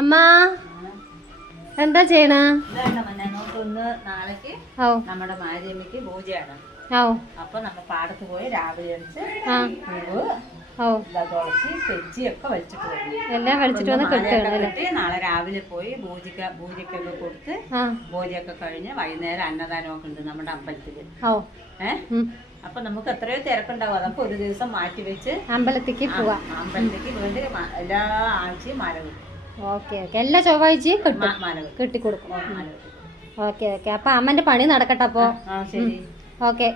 അമ്മ എന്താ ചെയ്യണ? നമുക്കൊന്ന് നാളേക്ക് നമ്മുടെ മാരിയമ്മയ്ക്ക് പൂജയാണ്. അപ്പൊ നമ്മ പാടത്ത് പോയി രാവിലെ തുളസി തെച്ചിയൊക്കെ വലിച്ചിട്ട് വരും. എല്ലാം വലിച്ചിട്ട് വന്ന് കെട്ടി നാളെ രാവിലെ പോയി പൂജക്കൊക്കെ കൊടുത്ത് പൂജയൊക്കെ കഴിഞ്ഞ് വൈകുന്നേരം അന്നദാനമൊക്കെ ഉണ്ട് നമ്മുടെ അമ്പലത്തില്. അപ്പൊ നമുക്ക് എത്രയോ തിരക്കുണ്ടാവും. അതൊക്കെ ഒരു ദിവസം മാറ്റി വെച്ച് അമ്പലത്തേക്ക് പോവാം. അമ്പലത്തേക്ക് വേണ്ടി എല്ലാ ആഴ്ചയും മാല കിട്ടും. ഓക്കെ ഓക്കെ, എല്ലാ ചൊവ്വാഴ്ചയും കെട്ടിക്കൊടുക്കും. ഓക്കെ ഓക്കെ, അപ്പൊ അമ്മന്റെ പണി നടക്കട്ടെ. അപ്പൊ ശരി, ഓക്കെ.